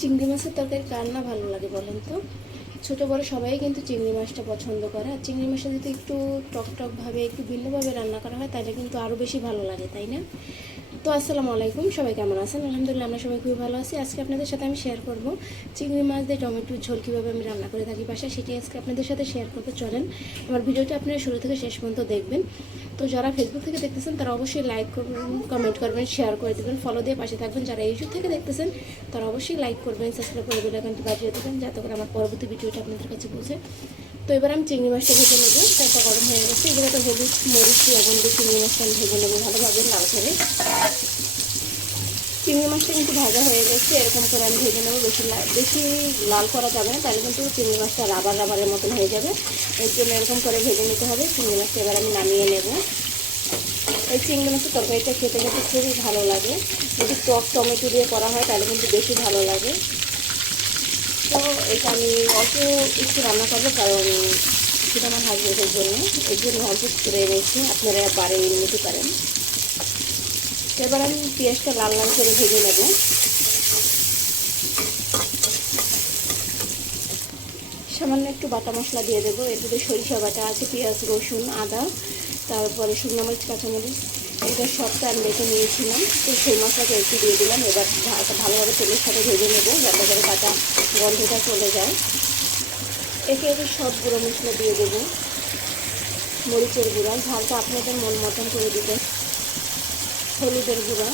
চিংড়ি মাছের তরকারি কার না ভালো লাগে বলেন তো? ছোটো বড় সবাই কিন্তু চিংড়ি মাছটা পছন্দ করে। আর চিংড়ি মাছটা যদি একটু টকটকভাবে একটু ভিন্নভাবে রান্না করা হয় তাহলে কিন্তু আরও বেশি ভালো লাগে, তাই না? তো আসসালামু আলাইকুম, সবাই কেমন আছেন? আলহামদুলিল্লাহ আমরা সবাই খুবই ভালো আছি। আজকে আপনাদের সাথে আমি শেয়ার করব চিংড়ি মাছ দিয়ে টমেটোর ঝোল কীভাবে আমি রান্না করে থাকি বাসায়, সেটি আজকে আপনাদের সাথে শেয়ার করতে চলেন। আমার ভিডিওটা আপনারা শুরু থেকে শেষ পর্যন্ত দেখবেন। তো যারা ফেসবুক থেকে দেখতেছেন তারা অবশ্যই লাইক করবেন, কমেন্ট করবেন, শেয়ার করে দেবেন, ফলো দিয়ে পাশে থাকবেন। যারা ইউটিউব থেকে দেখতেছেন তারা অবশ্যই লাইক করবেন, সাবস্ক্রাইব করে বেল আইকনটি বাজিয়ে দেবেন যাতে করে আমার পরবর্তী ভিডিওটা আপনাদের কাছে পৌঁছে। তো এবার আমি চিংড়ি মাছটা ভেজে নেবো। তেলটা গরম হয়ে গেছে, এগুলো তো হলুদ মরিচ লবণ দিয়ে চিংড়ি মাছটা আমি ভেজে নেবো ভালোভাবে লাল করে। চিংড়ি মাছটা কিন্তু ভাজা হয়ে গেছে, এরকম করে আমি ভেজে নেবো। বেশি লাল করা যাবে না, তাহলে কিন্তু চিংড়ি মাছটা রাবারের মতন হয়ে যাবে। এর জন্য এরকম করে ভেজে নিতে হবে চিংড়ি মাছটা। এবার আমি নামিয়ে নেব। এই চিংড়ি মাছের তরকারিটা খেতে খেতে খুবই ভালো লাগে। যদি টক টমেটো দিয়ে করা হয় তাহলে কিন্তু বেশি ভালো লাগে। তো এটা আমি অল্প একটু রান্না করবো, কারণ সেটা আমার হাজবেন্ডের জন্য, এর জন্য অল্প করে এনেছি। আপনারা বাড়িয়ে নিতে পারেন। এবার আমি পেঁয়াজটা লাল লাল করে ভেজে নেব। সামান্য একটু বাটা মশলা দিয়ে দেবো। এর মধ্যে সরিষা বাটা আছে, পেঁয়াজ রসুন আদা, তারপরে শুকনো মরিচ কাঁচামরিচ, এটা সবটা আমি বেটে নিয়েছিলাম। তো সেই মশলাটা একটু দিয়ে দিলাম। এবার ভালোভাবে তেলের সাথে ভেজে নেবো যাতে করে কাঁচা গন্ধটা চলে যায়। একে একে সব গুঁড়ো মশলা দিয়ে দেবো। মরিচের গুঁড়া, ঝালটা আপনাদের মন মতন করে দিবেন। হলুদের গুঁড়া,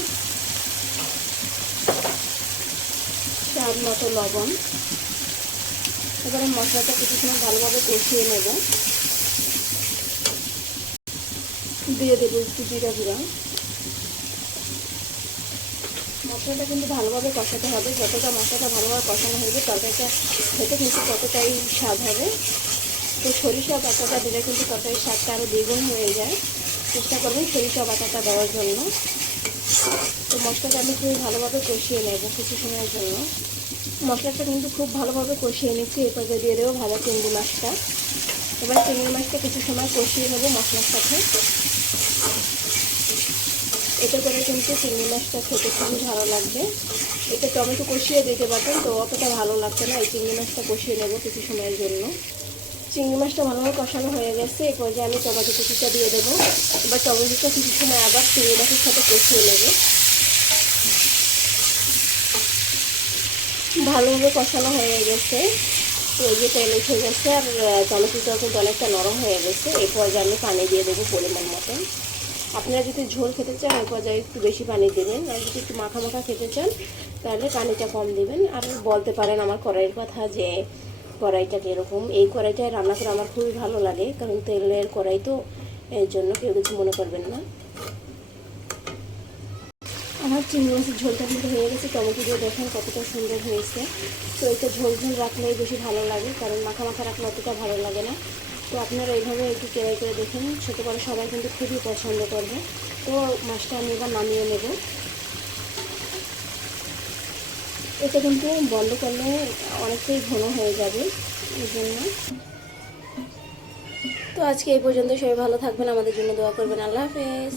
স্বাদ মতো লবণ। এবারে মশলাটা কিছু সময় ভালোভাবে কষিয়ে নেব। দিয়ে দেবো একটু জিরা গুঁড়া। মশলাটা কিন্তু ভালোভাবে কষাতে হবে। যতটা মশলাটা ভালোভাবে কষানো হবে তরকারিটা খেতে কিন্তু ততটাই স্বাদ হবে। তো সরিষা বাটাটা দিলে কিন্তু তরকারির স্বাদটা আরও দ্বিগুণ হয়ে যায়। চেষ্টা করবেন সরিষা বাটাটা দেওয়ার জন্য। তো মশলাটা আমি খুবই ভালোভাবে কষিয়ে নেব কিছু সময়ের জন্য। মশলাটা কিন্তু খুব ভালোভাবে কষিয়ে নিচ্ছি। এরপর দিয়ে দেবো ভাজা চিংড়ি মাছটা। এবার চিংড়ি মাছটা কিছু সময় কষিয়ে নেবো মশলার সাথে। এতে করে কিন্তু চিংড়ি মাছটা খেতে খুবই ভালো লাগবে। এতে টমেটো কষিয়ে দিতে পারতেন, তো অতটা ভালো লাগছে না। এই চিংড়ি মাছটা কষিয়ে নেবো কিছু সময়ের জন্য। চিংড়ি মাছটা ভালোভাবে কষানো হয়ে গেছে। এই পর্যায়ে আমি টমেটো কুচিটা দিয়ে দেবো। এবার টমেটোটা কিছু সময় আবার চিংড়ি মাছের সাথে কষিয়ে নেবো। ভালোভাবে কষানো হয়ে গেছে। তো এই যে তেল উঠে গেছে আর টমেটোটাও কিন্তু অনেকটা নরম হয়ে গেছে। এই পর্যায়ে আমি পানি দিয়ে দেবো পরিমাণ মতন। আপনারা যদি ঝোল খেতে চান এই পর্যায়ে একটু বেশি পানি দেবেন, আর যদি একটু মাখা মাখা খেতে চান তাহলে পানিটা কম দেবেন। আর বলতে পারেন আমার কড়াইয়ের কথা, যে কড়াইটা কীরকম। এই কড়াইটায় রান্না করে আমার খুবই ভালো লাগে, কারণ তেলের কড়াই তো, এর জন্য কেউ কিছু মনে করবেন না। আমার চিংড়ি মাছের ঝোলটা কিন্তু হয়ে গেছে। টমেটো দিয়ে দেখেন কতটা সুন্দর হয়েছে। তো এটা ঝোল ঝোল রাখলেই বেশি ভালো লাগে, কারণ মাখা মাখা রাখলে অতটা ভালো লাগে না। তো আপনারা এইভাবে একটু ট্রাই করে দেখেন। ছোটো বড়ো সবাই কিন্তু খুবই পছন্দ করবে। তো মাছটা আমি এবার নামিয়ে নেব। এটা কিন্তু বন্ধ করলে অনেকটাই ঘন হয়ে যাবে, এই জন্য। তো আজকে এই পর্যন্ত, সবাই ভালো থাকবেন, আমাদের জন্য দোয়া করবেন। আল্লাহ হাফেজ।